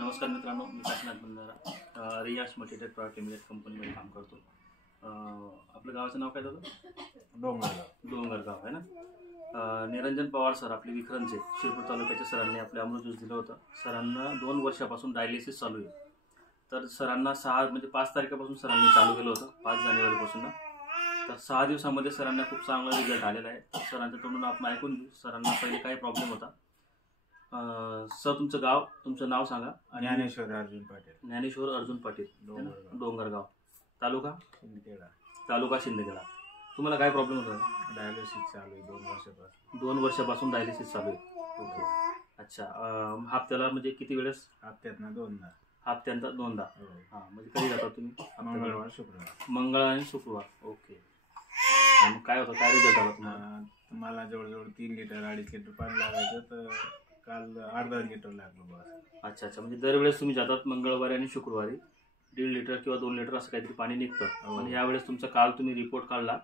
नमस्कार मित्रांनो, मी काशीनाथ बंधारा रियाज मल्टीटेक प्रायव्हेट लिमिटेड कंपनीमध्ये काम करतो। आपलं गावाचं नाव काय होतं? डोंगरगाव आहे ना। निरंजन पवार सर आपले विक्रमचे शिरपूर तालुक्याच्या सरांनी आपले अमृत ज्यूस दिलं होतं। सरांना 2 वर्षापासून डायलिसिस चालू आहे। तर सरांना 5 तारखेपासून सरांनी चालू केलं होतं, 5 जानेवारीपासून ना। तर 6 दिवसामध्ये सरांना खूप चांगला रिझल्ट आलेला आहे। सरांच्या तोंडून आपण ऐकून घेऊ सरांना पहिले काय प्रॉब्लेम होता। सर तुमचं गाव, तुमचं नाव सांगा। ज्ञानेश्वर अर्जुन पाटील। ज्ञानेश्वर अर्जुन पाटील, डोंगरगाव, तालुका शिंदखेडा। तुम्हाला काय प्रॉब्लेम होता? डायलिसिस चालू आहे 2 वर्षापासून। 2 वर्षापासून डायलिसिस चालू आहे। ओके, अच्छा। हप्त्याला म्हणजे किती वेळेस? हप्त्यातनं 2दा। हप्त्यात 2दा? हां, म्हणजे कधी जाता तुम्ही? मंगळवार शुक्रवार। मंगळवार आणि शुक्रवार। ओके, मग काय होतं, काय रिझल्ट आला तुम्हाला? मला जवळजवळ 3 लिटर 2.5 लिटर पाणी लागायचं, तर काल अर्धा लिटर लागलो बस। अच्छा अच्छा, म्हणजे दरवेळेस तुम्ही जातात मंगळवारी आणि शुक्रवारी 1.5 लिटर किंवा 2 लिटर असं काहीतरी पाणी निघतं। आणि यावेळेस तुमचा काल तुम्ही रिपोर्ट काढला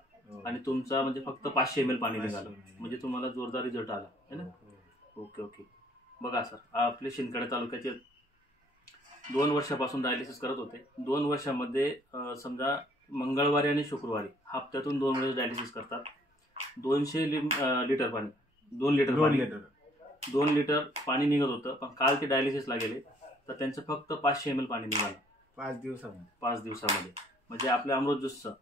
आणि तुमचा म्हणजे फक्त 500 ml पाणी निघालं, म्हणजे तुम्हाला जोरदार रिझल्ट आला है ना। ओके ओके, बघा सर, आपले शिंदखेडा तालुक्याचे 2 वर्षापासून डायलिसिस करत होते। 2 वर्षामध्ये समजा मंगळवारी आणि शुक्रवारी हप्त्यातून 2 वेळेस डायलिसिस करतात। 200 लिटर पाणी, 2 लिटर पाणी निघत होतं, पण काल ते डायलिसिसला गेले तर त्यांचं फक्त 500 ml पाणी निघालं 5 दिवसामध्ये। म्हणजे आपल्या अमृत ज्यूसचं,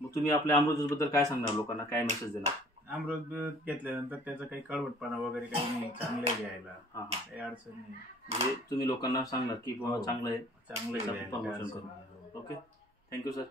मग तुम्ही आपल्या अमृत ज्यूस बद्दल काय सांगणार लोकांना, काय मेसेज देणार? अमृत ज्यूस घेतल्यानंतर त्याचा काही कडवटपणा वगैरे काही नाही, चांगलं घ्यायला। हां हां, काही अडचण नाही। म्हणजे तुम्ही लोकांना सांगणार की चांगलं आहे, चांगलं प्रमोशन करू। Okay, thank you sir.